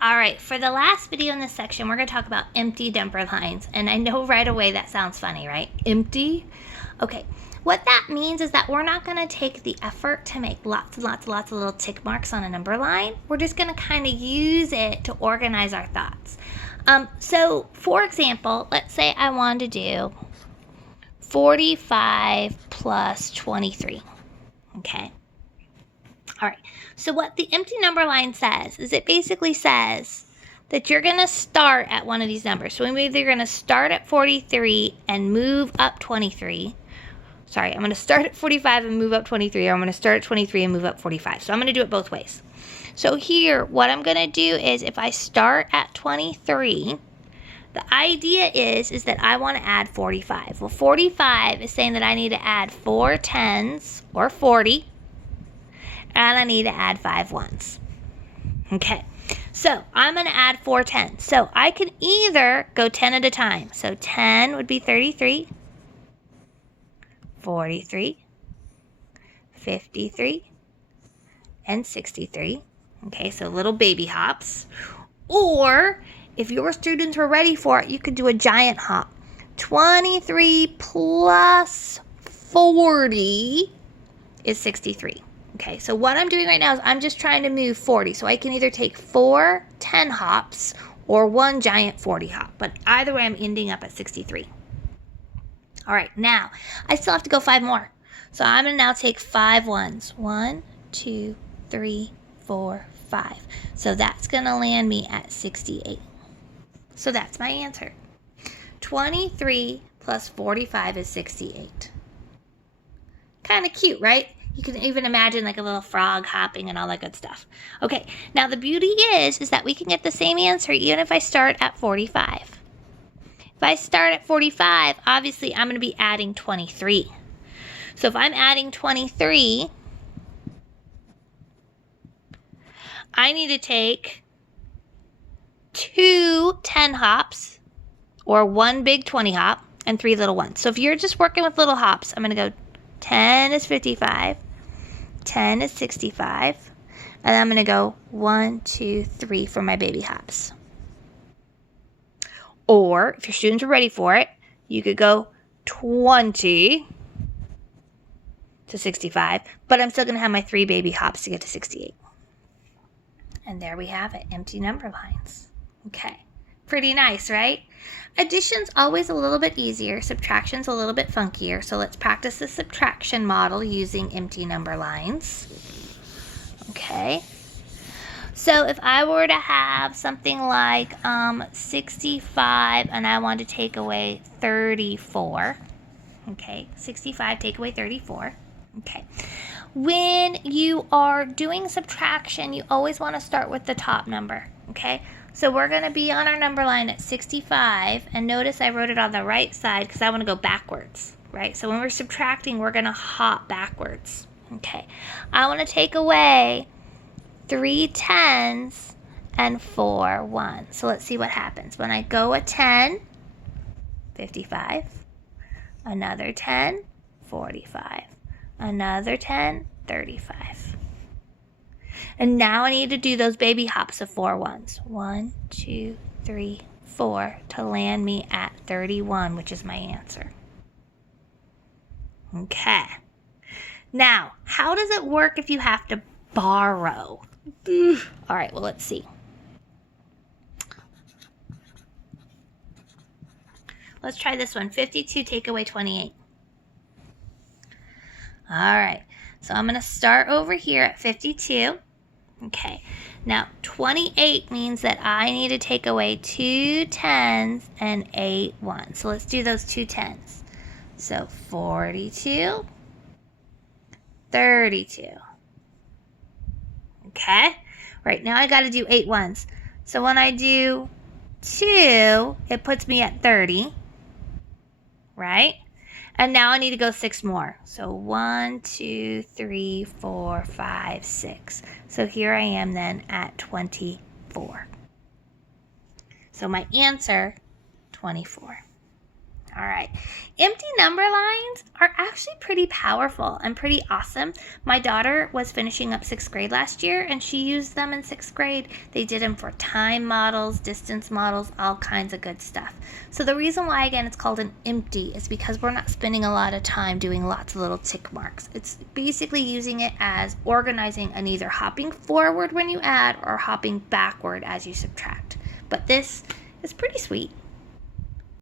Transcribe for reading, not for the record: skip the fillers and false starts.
All right, for the last video in this section, we're going to talk about empty number lines. And I know right away that sounds funny, right? Empty? Okay, what that means is that we're not going to take the effort to make lots and lots and lots of little tick marks on a number line. We're just going to kind of use it to organize our thoughts. So, for example, let's say I wanted to do 45 plus 23. Okay. All right, so what the empty number line says is it basically says that you're going to start at one of these numbers. So we're either going to start at 43 and move up 23. Sorry, I'm going to start at 45 and move up 23, or I'm going to start at 23 and move up 45. So I'm going to do it both ways. So here, what I'm going to do is if I start at 23, the idea is that I want to add 45. Well, 45 is saying that I need to add 4 10s, or 40. And I need to add 5 1s. Okay, so I'm going to add 4 10s. So I can either go 10 at a time. So 10 would be 33, 43, 53, and 63. Okay, so little baby hops. Or if your students were ready for it, you could do a giant hop. 23 plus 40 is 63. Okay, so what I'm doing right now is I'm just trying to move 40. So I can either take 4 10 hops or one giant 40 hop. But either way, I'm ending up at 63. All right, now I still have to go 5 more. So I'm going to now take 5 1s. 1, 2, 3, 4, 5. So that's going to land me at 68. So that's my answer. 23 plus 45 is 68. Kind of cute, right? You can even imagine like a little frog hopping and all that good stuff. Okay, now the beauty is that we can get the same answer even if I start at 45. If I start at 45, obviously I'm going to be adding 23. So if I'm adding 23, I need to take 2 10 hops or one big 20 hop and 3 little ones. So if you're just working with little hops, I'm going to go 10 is 55. 10 is 65, and I'm going to go 1, 2, 3 for my baby hops. Or, if your students are ready for it, you could go 20 to 65, but I'm still going to have my 3 baby hops to get to 68. And there we have it, empty number lines. Okay, pretty nice, right? Addition's always a little bit easier, subtraction's a little bit funkier, so let's practice the subtraction model using empty number lines. Okay, so if I were to have something like 65 and I want to take away 34, okay, 65 take away 34, okay. When you are doing subtraction, you always want to start with the top number, okay? So we're going to be on our number line at 65, and notice I wrote it on the right side because I want to go backwards, right? So when we're subtracting, we're going to hop backwards, okay? I want to take away 3 10s and 4 1s. So let's see what happens. When I go a 10, 55, another 10, 45, another 10, 35. And now I need to do those baby hops of 4 1s. 1, 2, 3, 4 to land me at 31, which is my answer. Okay. Now, how does it work if you have to borrow? All right, well, let's see. Let's try this one. 52 take away 28. All right, so I'm going to start over here at 52. Okay, now 28 means that I need to take away 2 10s and 8 1s. So let's do those 2 10s. So 42, 32. Okay, right now I got to do 8 1s. So when I do 2, it puts me at 30, right? And now I need to go 6 more. So 1, 2, 3, 4, 5, 6. So here I am then at 24. So my answer, 24. All right. Empty number lines are actually pretty powerful and pretty awesome. My daughter was finishing up 6th grade last year, and she used them in 6th grade. They did them for time models, distance models, all kinds of good stuff. So the reason why, again, it's called an empty is because we're not spending a lot of time doing lots of little tick marks. It's basically using it as organizing and either hopping forward when you add or hopping backward as you subtract. But this is pretty sweet.